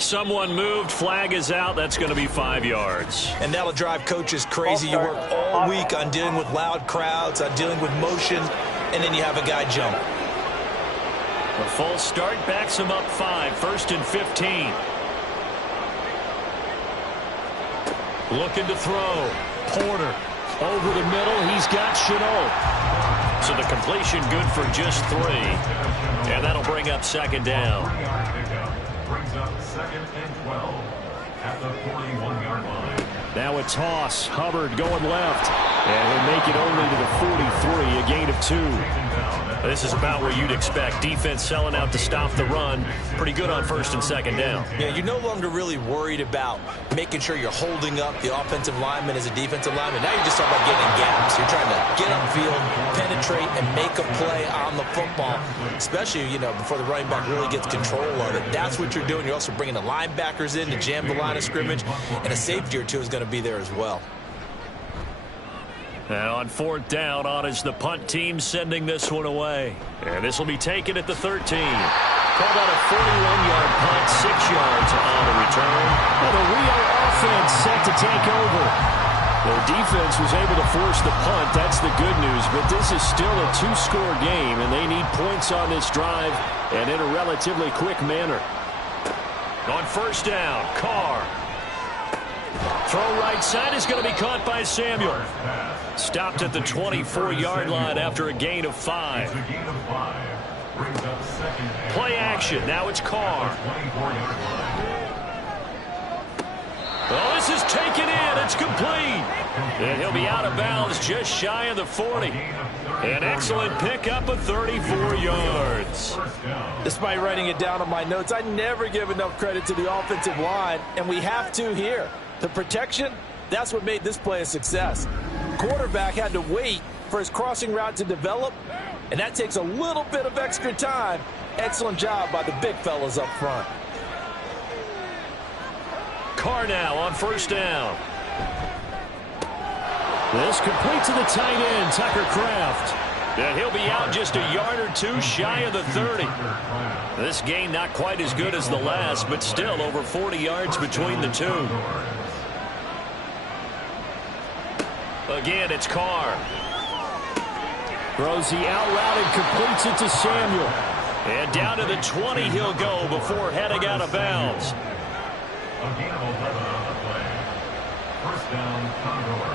Someone moved, flag is out. That's going to be 5 yards. And that'll drive coaches crazy. You work all week on dealing with loud crowds, on dealing with motion, and then you have a guy jump. A false start backs him up 5, 1st and 15. Looking to throw. Porter over the middle. He's got Chenault. So the completion good for just 3. And that'll bring up 2nd down. Brings up 2nd and 12 at the 41-yard line. Now a toss. Hubbard going left. And he'll make it only to the 43, a gain of 2. This is about where you'd expect. Defense selling out to stop the run. Pretty good on 1st and 2nd down. Yeah, you're no longer really worried about making sure you're holding up the offensive lineman as a defensive lineman. Now you're just talking about getting gaps. You're trying to get upfield, penetrate, and make a play on the football, especially, before the running back really gets control of it. That's what you're doing. You're also bringing the linebackers in to jam the line of scrimmage, and a safety or two is going to be there as well. Now on 4th down, on is the punt team sending this one away. And this will be taken at the 13. Called out a 41-yard punt, 6 yards on the return. And the Rio offense set to take over. Their defense was able to force the punt. That's the good news. But this is still a 2-score game, and they need points on this drive and in a relatively quick manner. On 1st down, Carr. Throw right side is going to be caught by Samuel. Stopped at the 24-yard line after a gain of 5. Play action. Now it's Carr. Oh, this is taken in. It's complete. And he'll be out of bounds just shy of the 40. An excellent pickup of 34 yards. Despite writing it down on my notes, I never give enough credit to the offensive line, and we have to here. The protection, that's what made this play a success. Quarterback had to wait for his crossing route to develop, and that takes a little bit of extra time. Excellent job by the big fellas up front. Carr now on 1st down. This complete to the tight end, Tucker Kraft. And he'll be out just a yard or 2 shy of the 30. This gain not quite as good as the last, but still over 40 yards between the two. Again, it's Carr. Throws the out route and completes it to Samuel. And down to the 20 he'll go before heading out of bounds. A gain of 11 on the play. 1st down, Condors.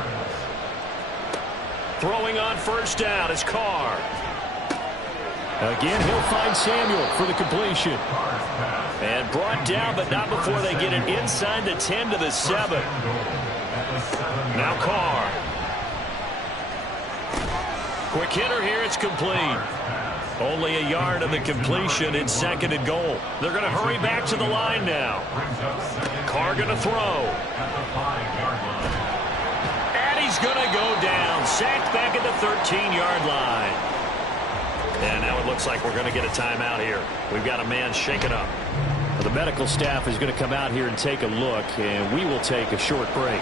Throwing on 1st down is Carr. Again, he'll find Samuel for the completion. And brought down, but not before they get it inside the 10 to the 7. Now Carr. Quick hitter here, it's complete. Only a yard on the completion in 2nd and goal. They're going to hurry back to the line now. Carr going to throw. And he's going to go down. Sacked back at the 13-yard line. And now it looks like we're going to get a timeout here. We've got a man shaken up. Well, the medical staff is going to come out here and take a look, and we will take a short break.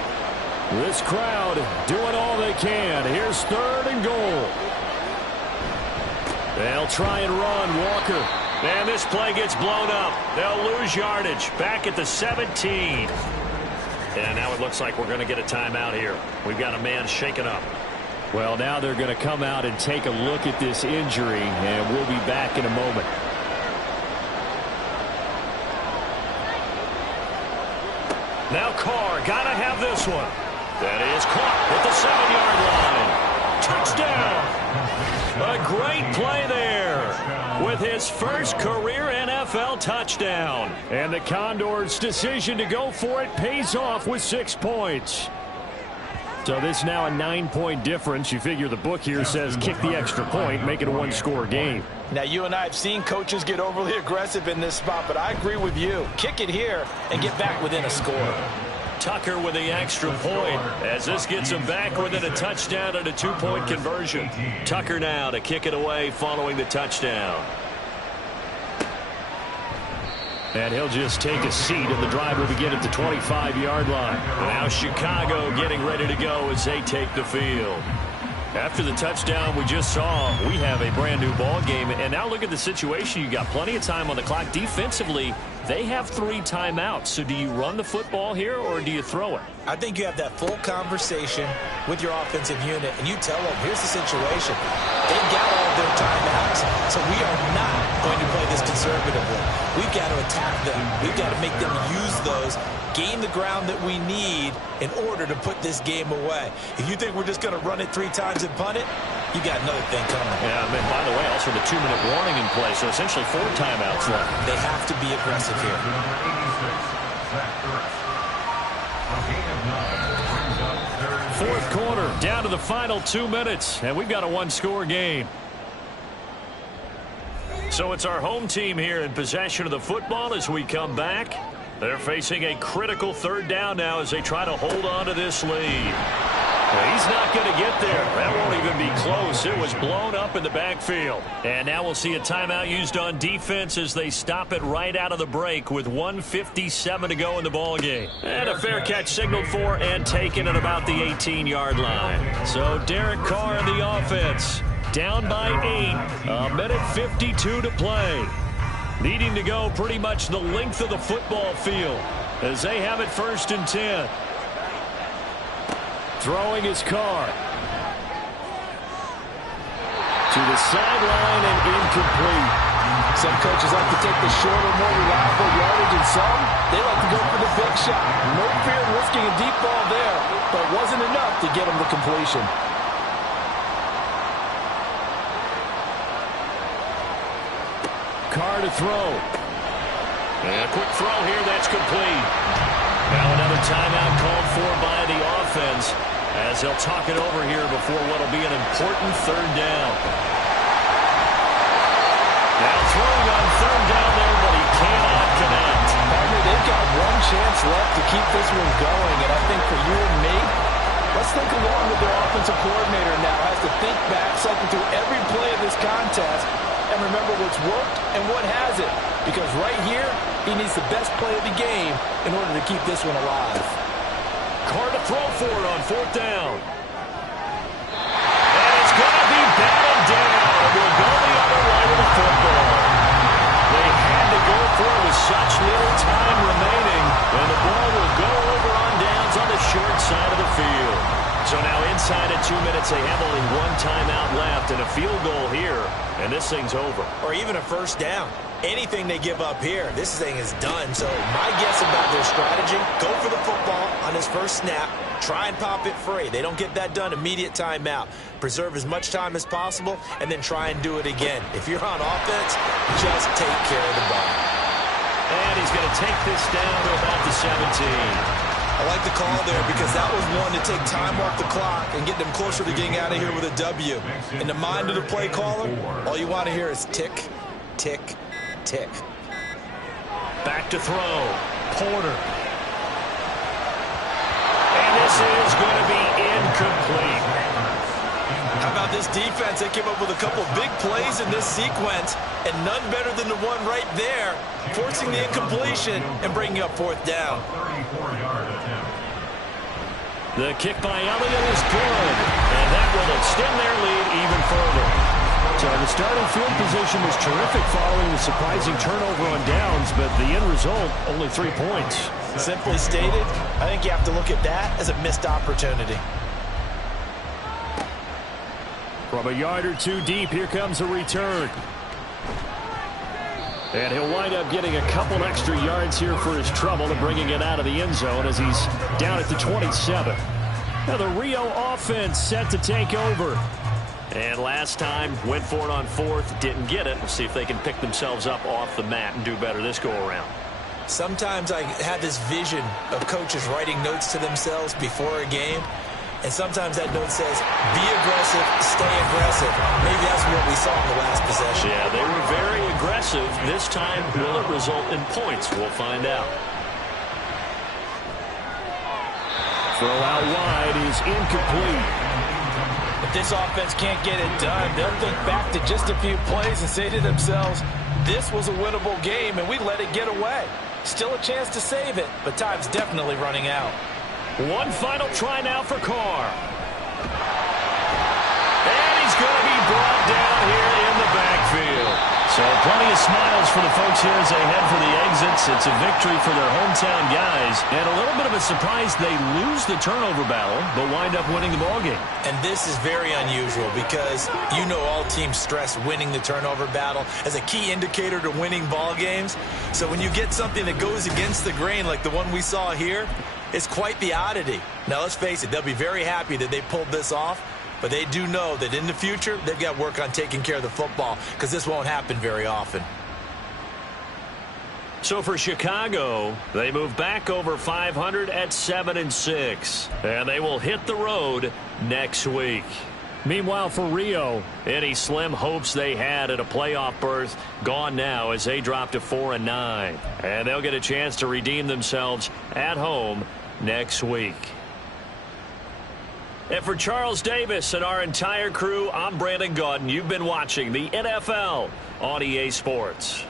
This crowd doing all they can. Here's 3rd and goal. They'll try and run. Walker. And this play gets blown up. They'll lose yardage. Back at the 17. And now it looks like we're going to get a timeout here. We've got a man shaken up. Well, now they're going to come out and take a look at this injury, and we'll be back in a moment. Now Carr, got to have this one. That is caught at the 7-yard line. Touchdown. A great play there with his first career NFL touchdown. And the Condors' decision to go for it pays off with 6 points. So this is now a 9-point difference. You figure the book here says kick the extra point, make it a 1-score game. Now, you and I have seen coaches get overly aggressive in this spot, but I agree with you. Kick it here and get back within a score. Tucker with the extra point as this gets him back within a touchdown and a 2-point conversion. Tucker now to kick it away following the touchdown. And he'll just take a seat, and the drive will begin at the 25-yard line. Now Chicago getting ready to go as they take the field. After the touchdown we just saw, we have a brand-new ball game. And now look at the situation. You got plenty of time on the clock. Defensively, they have 3 timeouts. So do you run the football here, or do you throw it? I think you have that full conversation with your offensive unit, and you tell them, here's the situation. They've got all of their timeouts, so we are not going to play this conservatively. We've got to attack them. We've got to make them use those, gain the ground that we need in order to put this game away. If you think we're just going to run it 3 times and punt it, you got another thing coming. Yeah, I mean, by the way, also the 2-minute warning in play, so essentially 4 timeouts left. They have to be aggressive here. Fourth quarter, down to the final 2 minutes, and we've got a 1-score game. So it's our home team here in possession of the football as we come back. They're facing a critical 3rd down now as they try to hold on to this lead. He's not going to get there. That won't even be close. It was blown up in the backfield. And now we'll see a timeout used on defense as they stop it right out of the break with 1:57 to go in the ballgame. And a fair catch signaled for and taken at about the 18-yard line. So Derek Carr and the offense down by 8. A minute 52 to play. Needing to go pretty much the length of the football field as they have it 1st and 10. Throwing his Carr. To the sideline and incomplete. Some coaches like to take the shorter, more reliable yardage, and some, they like to go for the big shot. No fear in risking a deep ball there, but it wasn't enough to get him the completion. Carr to throw. And a quick throw here, that's complete. Now another timeout called for by the offense as they'll talk it over here before what will be an important 3rd down. Now throwing on 3rd down there, but he cannot connect. Partner, they've got 1 chance left to keep this one going, and I think for you and me, let's think along with their offensive coordinator now. Has to think back, cycle through every play of this contest, and remember what's worked and what hasn't. Because right here, he needs the best play of the game in order to keep this one alive. Carr to throw for it on 4th down. And it's going to be batted down. We'll go the other way with the football. They had to go for it with such little time remaining, and the ball will go over on downs on the short side of the field. So now inside of 2 minutes, they have only 1 timeout left and a field goal here, and this thing's over. Or even a 1st down. Anything they give up here, this thing is done. So my guess about their strategy, go for the football on his 1st snap, try and pop it free. They don't get that done, immediate timeout. Preserve as much time as possible, and then try and do it again. If you're on offense, just take care of the ball. And he's going to take this down to about the 17. I like the call there because that was one to take time off the clock and get them closer to getting out of here with a W. In the mind of the play caller, all you want to hear is tick, tick, tick. Back to throw. Porter. And this is going to be incomplete. How about this defense? They came up with a couple big plays in this sequence, and none better than the one right there, forcing the incompletion and bringing up 4th down. The kick by Elliott is good, and that will extend their lead even further. So the starting field position was terrific following the surprising turnover on downs, but the end result, only 3 points. Simply stated, I think you have to look at that as a missed opportunity. From a yard or 2 deep, here comes a return. And he'll wind up getting a couple extra yards here for his trouble and bringing it out of the end zone as he's down at the 27. Now the Rio offense set to take over. And last time, went for it on 4th, didn't get it. We'll see if they can pick themselves up off the mat and do better this go-around. Sometimes I have this vision of coaches writing notes to themselves before a game, and sometimes that note says, be aggressive, stay aggressive. Maybe that's what we saw in the last possession. Yeah, they were very aggressive. This time, will it result in points? We'll find out. Throw out wide is incomplete. If this offense can't get it done, they'll think back to just a few plays and say to themselves, this was a winnable game, and we let it get away. Still a chance to save it, but time's definitely running out. One final try now for Carr. And he's going to be brought down here in the backfield. So plenty of smiles for the folks here as they head for the exits. It's a victory for their hometown guys. And a little bit of a surprise, they lose the turnover battle, but wind up winning the ballgame. And this is very unusual because you know all teams stress winning the turnover battle as a key indicator to winning ball games. So when you get something that goes against the grain like the one we saw here, it's quite the oddity. Now, let's face it, they'll be very happy that they pulled this off, but they do know that in the future, they've got work on taking care of the football because this won't happen very often. So for Chicago, they move back over 500 at 7-6, and they will hit the road next week. Meanwhile, for Rio, any slim hopes they had at a playoff berth gone now as they drop to 4-9, and they'll get a chance to redeem themselves at home next week. And for Charles Davis and our entire crew, I'm Brandon Gaudin. You've been watching the NFL on EA Sports.